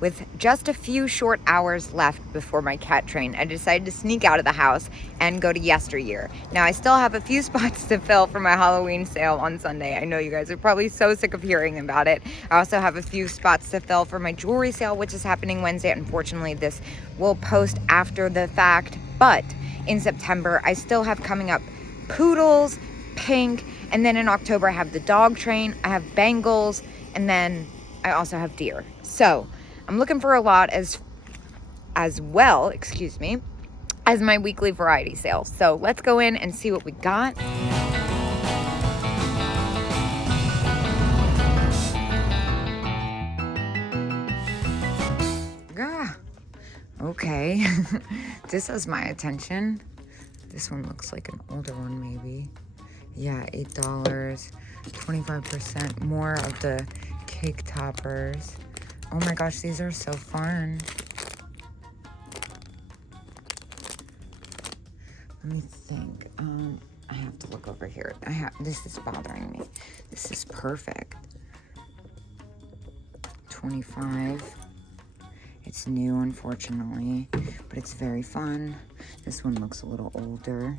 with just a few short hours left before my cat train, I decided to sneak out of the house and go to Yesteryear. Now, I still have a few spots to fill for my Halloween sale on Sunday. I know you guys are probably so sick of hearing about it. I also have a few spots to fill for my jewelry sale, which is happening Wednesday. Unfortunately, this will post after the fact, but in September, I still have coming up poodles, pink, and then in October, I have the dog train, I have bangles, and then I also have deer. So I'm looking for a lot as well, excuse me, as my weekly variety sale. So let's go in and see what we got. Okay, this has my attention. This one looks like an older one maybe. Yeah, $8, 25% more of the cake toppers. Oh my gosh, these are so fun. Let me think. I have to look over here. This is bothering me. This is perfect. 25. It's new, unfortunately, but it's very fun. This one looks a little older.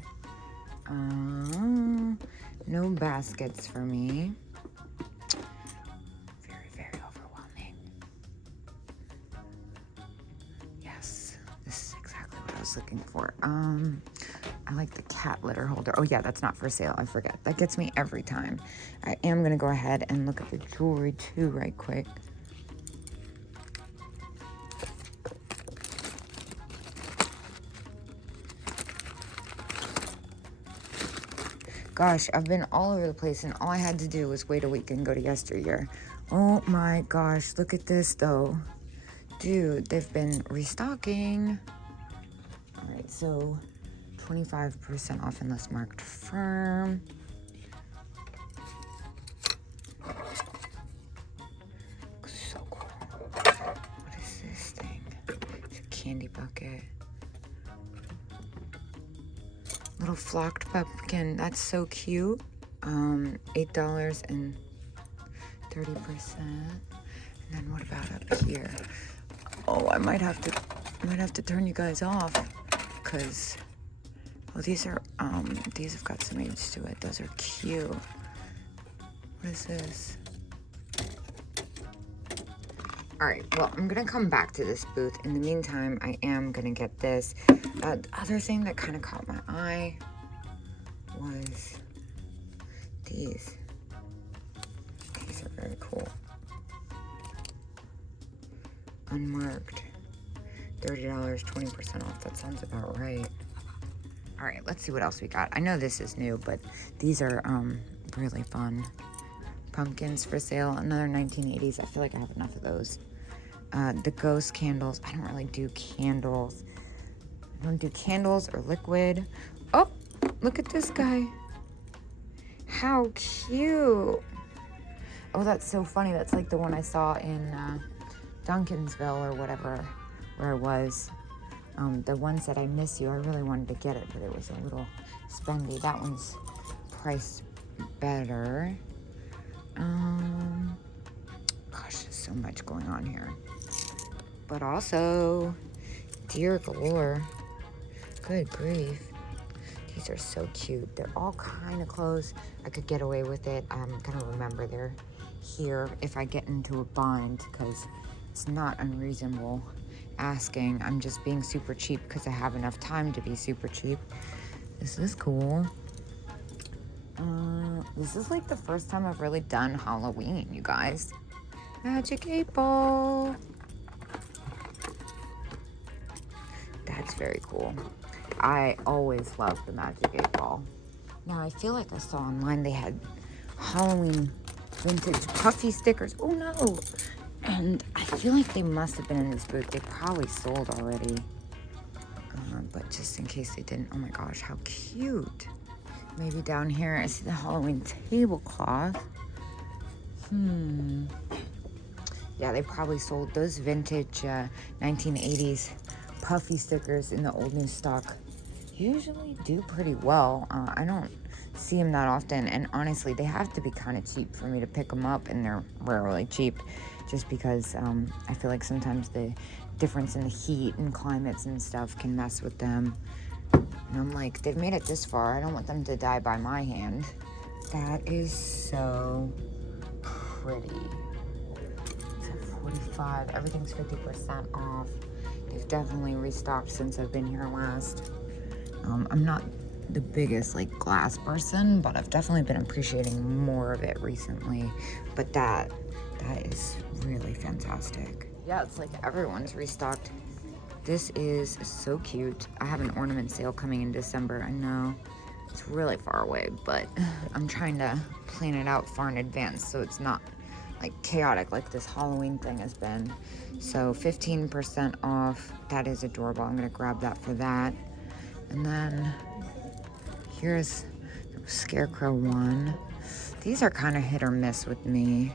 No baskets for me. Very, very overwhelming. Yes, this is exactly what I was looking for. I like the cat litter holder. Oh yeah, that's not for sale. I forget. That gets me every time. I am gonna go ahead and look at the jewelry too right quick. Gosh, I've been all over the place and all I had to do was wait a week and go to Yesteryear. Oh my gosh, look at this though. Dude, they've been restocking. All right, so 25% off unless marked firm. So cool. What is this thing? It's a candy bucket. Little flocked pumpkin. That's so cute. $8 and 30%. And then what about up here? Oh, I might have to turn you guys off because these have got some age to it. Those are cute. What is this? All right, well, I'm gonna come back to this booth. In the meantime, I am gonna get this. The other thing that kind of caught my eye was these. These are very cool. Unmarked, $30, 20% off. That sounds about right. All right, let's see what else we got. I know this is new, but these are really fun. Pumpkins for sale, another 1980s. I feel like I have enough of those. The ghost candles. I don't really do candles. I don't do candles or liquid. Oh, look at this guy. How cute. Oh, that's so funny. That's like the one I saw in Duncansville or whatever, where I was. The one said, I miss you. I really wanted to get it, but it was a little spendy. That one's priced better. Gosh, there's so much going on here. But also, deer galore. Good grief. These are so cute. They're all kind of close. I could get away with it. I'm gonna remember they're here if I get into a bind because it's not unreasonable asking. I'm just being super cheap because I have enough time to be super cheap. This is cool. This is like the first time I've really done Halloween, you guys. Magic 8 Ball. That's very cool. I always love the Magic 8 Ball. Now, I feel like I saw online they had Halloween vintage puffy stickers. Oh no! And I feel like they must have been in this booth. They probably sold already. But just in case they didn't, oh my gosh, how cute. Maybe down here, I see the Halloween tablecloth. Yeah, they probably sold those vintage 1980s puffy stickers in the old new stock. Usually do pretty well. I don't see them that often, and honestly, they have to be kind of cheap for me to pick them up, and they're rarely cheap. just because I feel like sometimes the difference in the heat and climates and stuff can mess with them. And I'm like, they've made it this far. I don't want them to die by my hand. That is so pretty. It's at 45. Everything's 50% off. They've definitely restocked since I've been here last. I'm not the biggest like glass person, but I've definitely been appreciating more of it recently. But that is really fantastic. Yeah, it's like everyone's restocked. This is so cute. I have an ornament sale coming in December. I know it's really far away, but I'm trying to plan it out far in advance so it's not like chaotic like this Halloween thing has been. So 15% off. That is adorable. I'm gonna grab that for that. And then here's the Scarecrow one. These are kind of hit or miss with me.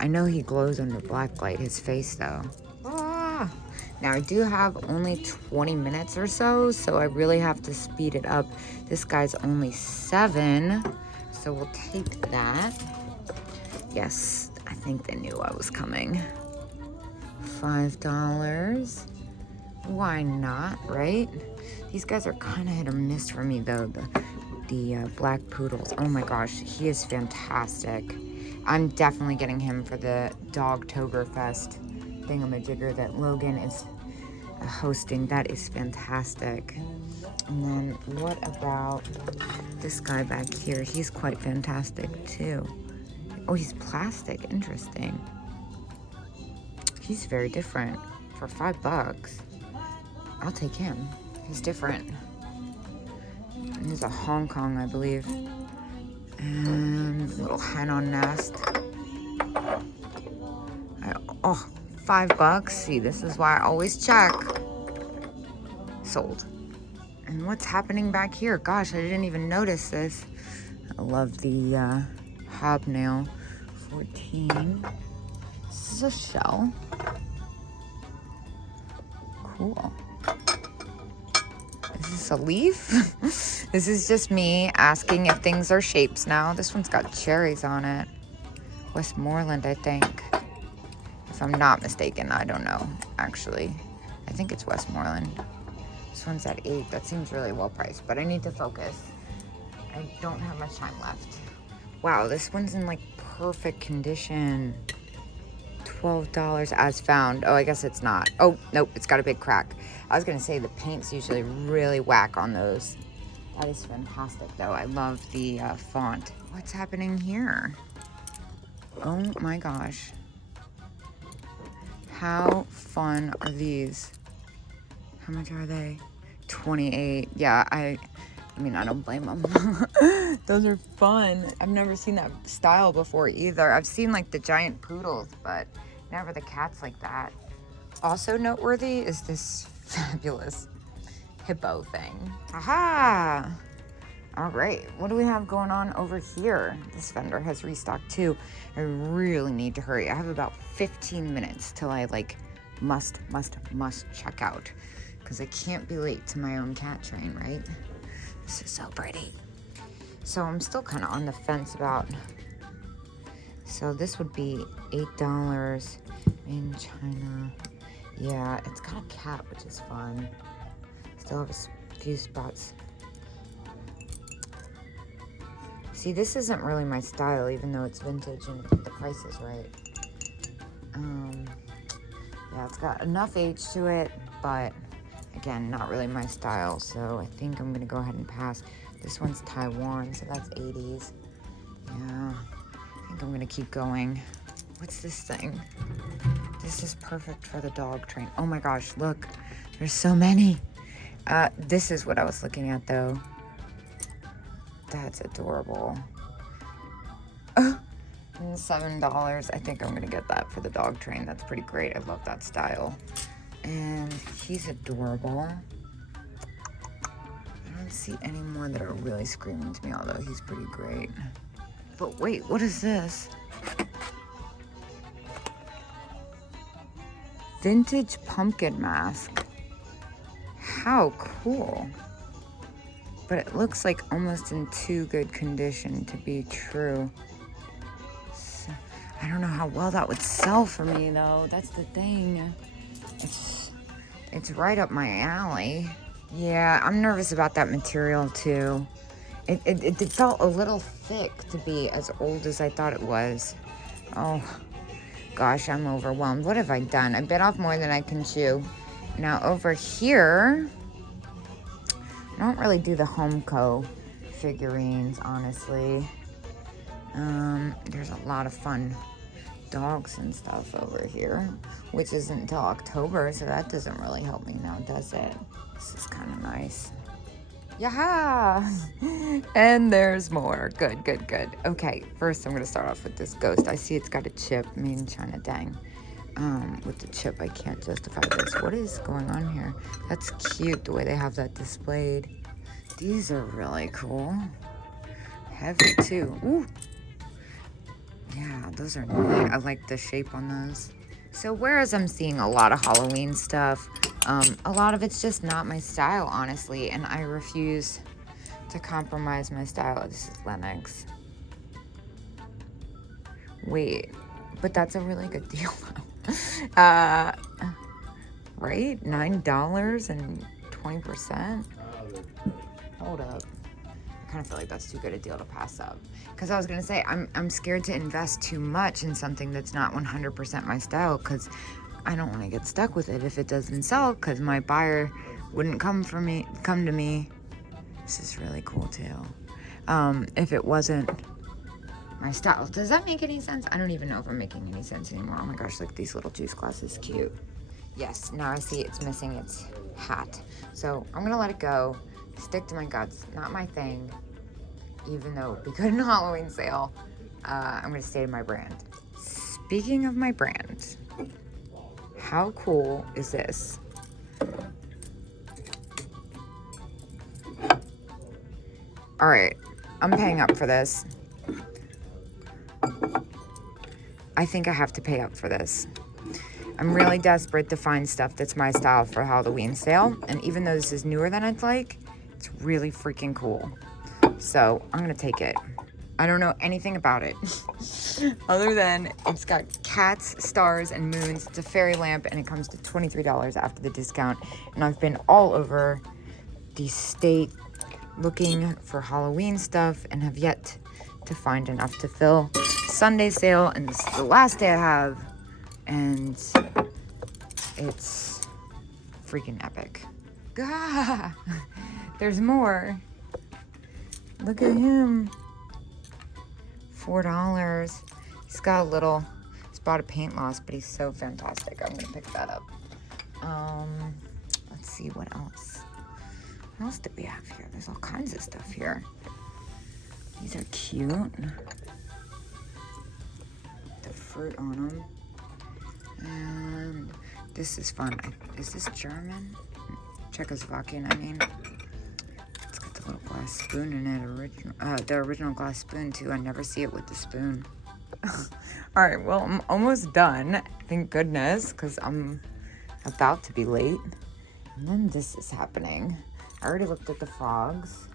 I know he glows under black light, his face though. Ah! Now I do have only 20 minutes or so I really have to speed it up. This guy's only 7, so we'll take that. Yes, I think they knew I was coming. $5. Why not, right? These guys are kind of hit or miss for me though. The black poodles. Oh my gosh, he is fantastic. I'm definitely getting him for the Dogtoberfest thingamajigger that Logan is hosting. That is fantastic. And then what about this guy back here? He's quite fantastic too. Oh, he's plastic. Interesting. He's very different. For $5, I'll take him. He's different. And he's a Hong Kong, I believe. And little hen on nest. Oh, $5. See, this is why I always check. Sold. And what's happening back here? Gosh, I didn't even notice this. I love the hobnail. 14. This is a shell. Cool. Is this a leaf? This is just me asking if things are shapes now. This one's got cherries on it. Westmoreland, I think. If I'm not mistaken, I don't know, actually. I think it's Westmoreland. This one's at 8. That seems really well priced, but I need to focus. I don't have much time left. Wow, this one's in like perfect condition. $12 as found. Oh, I guess it's not. Oh, nope, it's got a big crack. I was gonna say the paint's usually really whack on those. That is fantastic though. I love the font. What's happening here? Oh my gosh. How fun are these? How much are they? 28. Yeah, I mean, I don't blame them. Those are fun. I've never seen that style before either. I've seen like the giant poodles, but never the cats like that. Also noteworthy is this fabulous hippo thing. Aha! All right, what do we have going on over here? This vendor has restocked too. I really need to hurry. I have about 15 minutes till I like must check out because I can't be late to my own cat train, right? This is so pretty. So I'm still kind of on the fence about, so this would be $8 in China. Yeah, it's got a cat, which is fun. Still have a few spots. See, this isn't really my style, even though it's vintage and the price is right. Yeah, it's got enough age to it, but again, not really my style, so I think I'm gonna go ahead and pass. This one's Taiwan, so that's 80s. Yeah, I think I'm gonna keep going. What's this thing? This is perfect for the dog train. Oh my gosh, look, there's so many. This is what I was looking at though. That's adorable. And $7. I think I'm gonna get that for the dog train. That's pretty great. I love that style. And he's adorable. I don't see any more that are really screaming to me, although he's pretty great. But wait, what is this? Vintage pumpkin mask. How cool. But it looks like almost in too good condition to be true. So, I I don't know how well that would sell for me though. That's the thing. It's right up my alley. Yeah, I'm nervous about that material too. It felt a little thick to be as old as I thought it was. Oh gosh, I'm overwhelmed. What have I done? I bit off more than I can chew. Now over here, I don't really do the Homeco figurines, honestly. There's a lot of fun dogs and stuff over here, which isn't until October, so that doesn't really help me now, does it? This is kind of nice. Yeah, and there's more. Good, good, good. Okay, first I'm gonna start off with this ghost. I see it's got a chip, made in China, dang. With the chip, I can't justify this. What is going on here? That's cute, the way they have that displayed. These are really cool. Heavy too. Ooh. Yeah, those are neat. I like the shape on those. So whereas I'm seeing a lot of Halloween stuff, a lot of it's just not my style, honestly, and I refuse to compromise my style. This is Lennox. Wait, but that's a really good deal, though. Right? $9 and 20%? Hold up. I kind of feel like that's too good a deal to pass up. Because I was going to say, I'm scared to invest too much in something that's not 100% my style, because I don't want to get stuck with it if it doesn't sell, because my buyer wouldn't come to me. This is really cool too. If it wasn't my style. Does that make any sense? I don't even know if I'm making any sense anymore. Oh my gosh, look, these little juice glasses, cute. Yes, now I see it's missing its hat. So I'm gonna let it go. Stick to my guts, not my thing. Even though it would be good in a Halloween sale, I'm gonna stay to my brand. Speaking of my brand, how cool is this? All right, I'm paying up for this. I think I have to pay up for this. I'm really desperate to find stuff that's my style for Halloween sale. And even though this is newer than I'd like, it's really freaking cool. So I'm gonna take it. I don't know anything about it other than it's got cats, stars, and moons. It's a fairy lamp, and it comes to $23 after the discount. And I've been all over the state looking for Halloween stuff and have yet to find enough to fill Sunday sale. And this is the last day I have, and it's freaking epic. Gah! There's more. Look at him. $4. He's got a little spot of paint loss, but he's so fantastic. I'm gonna pick that up. Let's see what else. What else do we have here? There's all kinds of stuff here. These are cute. The fruit on them. And this is fun. Is this German? Czechoslovakian, I mean. It's got the little glass spoon in it. The original glass spoon, too. I never see it with the spoon. All right, well, I'm almost done. Thank goodness, because I'm about to be late. And then this is happening. I already looked at the frogs.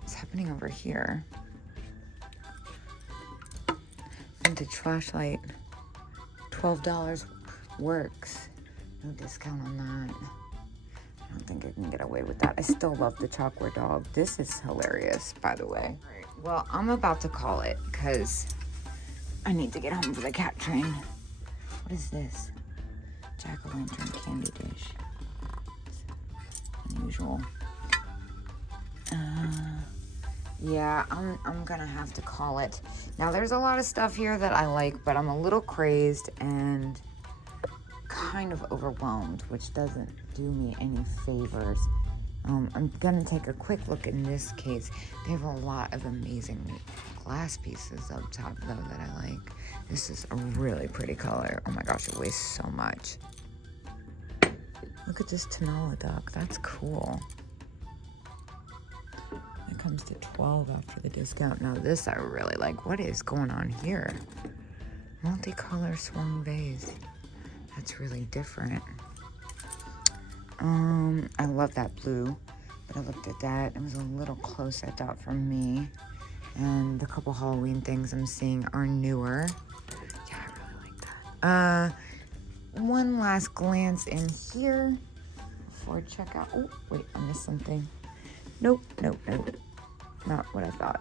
What's happening over here? Vintage flashlight. $12 works. No discount on that. I don't think I can get away with that. I still love the chocolate dog. This is hilarious, by the way. All right, well, I'm about to call it because I need to get home for the cat train. What is this? Jack-o'-lantern candy dish. Unusual. Yeah, I'm gonna have to call it. Now, there's a lot of stuff here that I like, but I'm a little crazed and kind of overwhelmed, which doesn't do me any favors. I'm gonna take a quick look in this case. They have a lot of amazing glass pieces up top, though, that I like. This is a really pretty color. Oh my gosh, it weighs so much. Look at this Tanola duck. That's cool. It comes to $12 after the discount. Now this I really like. What is going on here? Multicolor swung vase. That's really different. I love that blue, but I looked at that. It was a little close, I thought, for me. And the couple Halloween things I'm seeing are newer. Yeah, I really like that. One last glance in here before I check out. Oh, wait, I missed something. Nope. Not what I thought.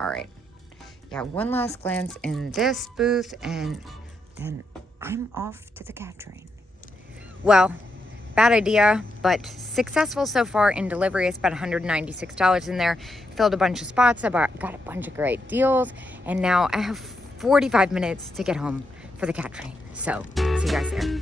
All right. Yeah, one last glance in this booth, and then I'm off to the cat train. Well, bad idea, but successful so far in delivery. I spent $196 in there, filled a bunch of spots, I got a bunch of great deals, and now I have 45 minutes to get home for the cat train. So, see you guys there.